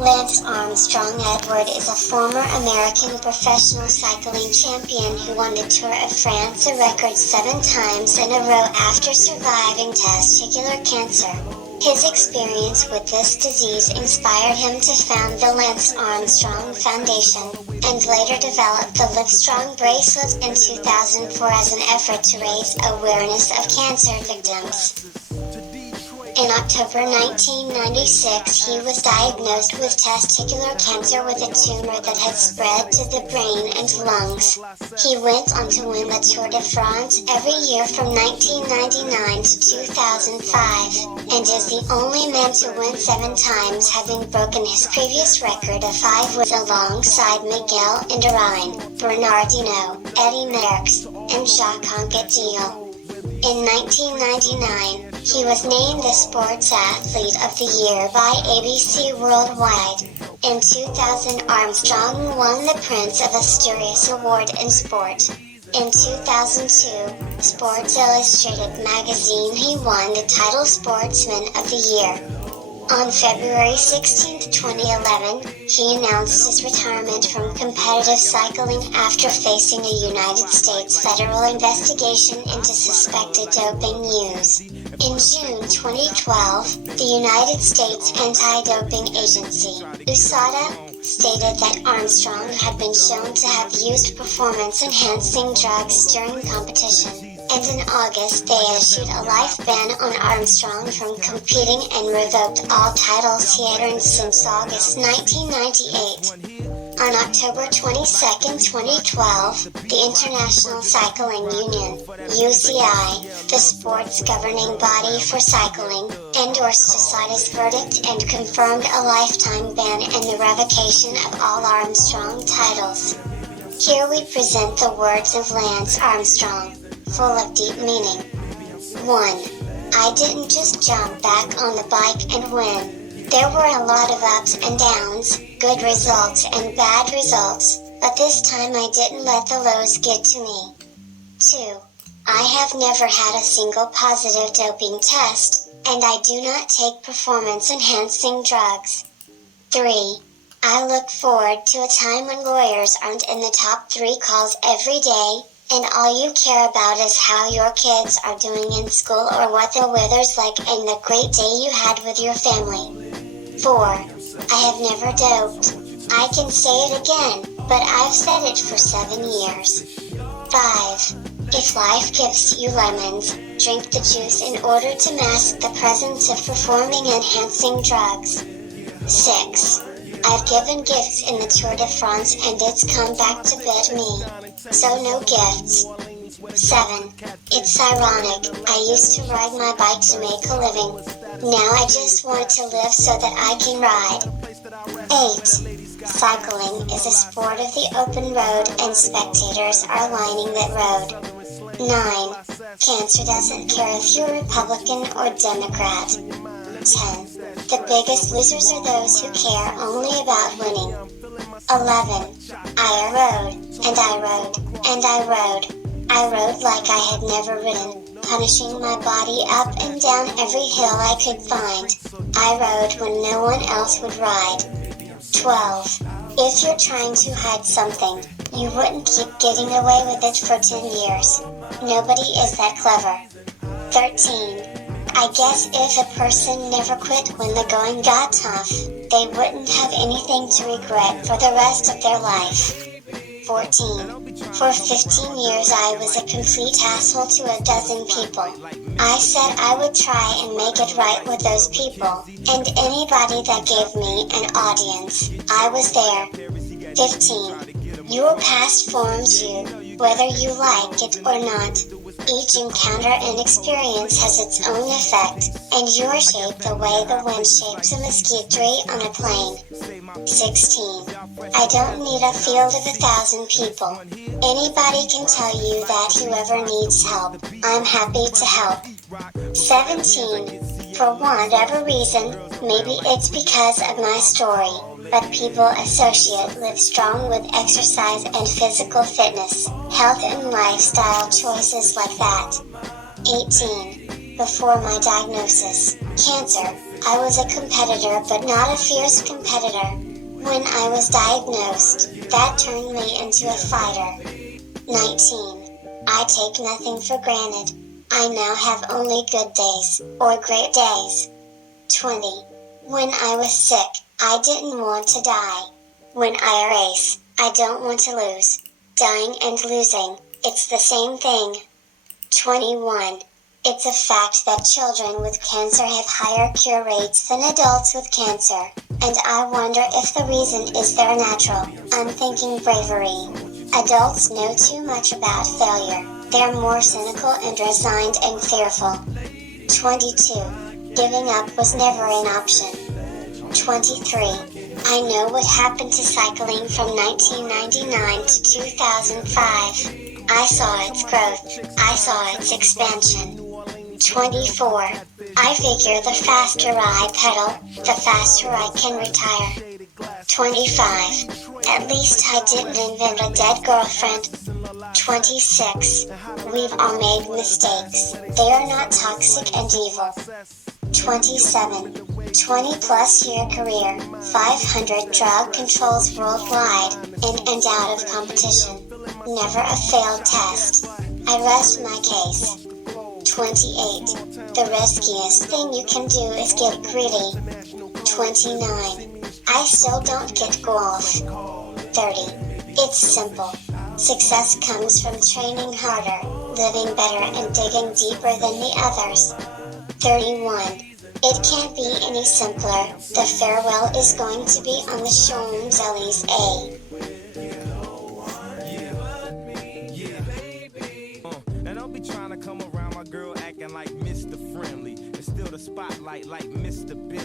Lance Armstrong Edward is a former American professional cycling champion who won the Tour of France a record 7 times in a row after surviving testicular cancer. His experience with this disease inspired him to found the Lance Armstrong Foundation, and later developed the Livestrong bracelet in 2004 as an effort to raise awareness of cancer victims. In October 1996, he was diagnosed with testicular cancer with a tumor that had spread to the brain and lungs. He went on to win the Tour de France every year from 1999 to 2005, and is the only man to win 7 times, having broken his previous record of 5 wins alongside Miguel Indurain, Bernardino, Eddie Merckx, and Jacques Anquetil. In 1999, he was named the Sports Athlete of the Year by ABC Worldwide. In 2000, Armstrong won the Prince of Asturias Award in sport. In 2002, Sports Illustrated magazine, he won the title Sportsman of the Year. On February 16, 2011, he announced his retirement from competitive cycling after facing a United States federal investigation into suspected doping use. In June 2012, the United States Anti-Doping Agency, USADA, stated that Armstrong had been shown to have used performance-enhancing drugs during competition. And in August, they issued a life ban on Armstrong from competing and revoked all titles he had earned since August 1998. On October 22, 2012, the International Cycling Union, UCI, the sport's governing body for cycling, endorsed USADA's verdict and confirmed a lifetime ban and the revocation of all Armstrong titles. Here we present the words of Lance Armstrong, full of deep meaning. 1. I didn't just jump back on the bike and win. There were a lot of ups and downs, good results and bad results, but this time I didn't let the lows get to me. 2. I have never had a single positive doping test, and I do not take performance-enhancing drugs. 3. I look forward to a time when lawyers aren't in the top 3 calls every day, and all you care about is how your kids are doing in school or what the weather's like and the great day you had with your family. 4. I have never doped. I can say it again, but I've said it for 7 years. 5. If life gives you lemons, drink the juice in order to mask the presence of performing-enhancing drugs. 6. I've given gifts in the Tour de France and it's come back to bite me. So no gifts. 7. It's ironic, I used to ride my bike to make a living. Now I just want to live so that I can ride. 8. Cycling is a sport of the open road and spectators are lining that road. 9. Cancer doesn't care if you're Republican or Democrat. 10. The biggest losers are those who care only about winning. 11. I rode, and I rode, and I rode. I rode like I had never ridden, punishing my body up and down every hill I could find. I rode when no one else would ride. 12. If you're trying to hide something, you wouldn't keep getting away with it for 10 years. Nobody is that clever. 13. I guess if a person never quit when the going got tough, they wouldn't have anything to regret for the rest of their life. 14. For 15 years I was a complete asshole to a dozen people. I said I would try and make it right with those people, and anybody that gave me an audience. I was there. 15. Your past forms you, whether you like it or not. Each encounter and experience has its own effect, and you're shaped the way the wind shapes a mesquite tree on a plane. 16. I don't need a field of 1,000 people. Anybody can tell you that whoever needs help, I'm happy to help. 17. For whatever reason, maybe it's because of my story, but people associate Livestrong with exercise and physical fitness, health and lifestyle choices like that. 18. Before my diagnosis, cancer, I was a competitor but not a fierce competitor. When I was diagnosed, that turned me into a fighter. 19. I take nothing for granted. I now have only good days, or great days. 20. When I was sick, I didn't want to die. When I race, I don't want to lose. Dying and losing, it's the same thing. 21. It's a fact that children with cancer have higher cure rates than adults with cancer, and I wonder if the reason is their natural, unthinking bravery. Adults know too much about failure. They're more cynical and resigned and fearful. 22. Giving up was never an option. 23. I know what happened to cycling from 1999 to 2005. I saw its growth. I saw its expansion. 24. I figure the faster I pedal, the faster I can retire. 25. At least I didn't invent a dead girlfriend. 26. We've all made mistakes. They are not toxic and evil. 27. 20 plus year career, 500 drug controls worldwide, in and out of competition. Never a failed test. I rest my case. 28. The riskiest thing you can do is get greedy. 29. I still don't get golf. 30. It's simple. Success comes from training harder, living better and digging deeper than the others. 31. It can't be any simpler. The farewell is going to be on the Champs-Élysées. And don't be trying to come around my girl acting like Mr. Friendly. And still the spotlight like Mr. Big.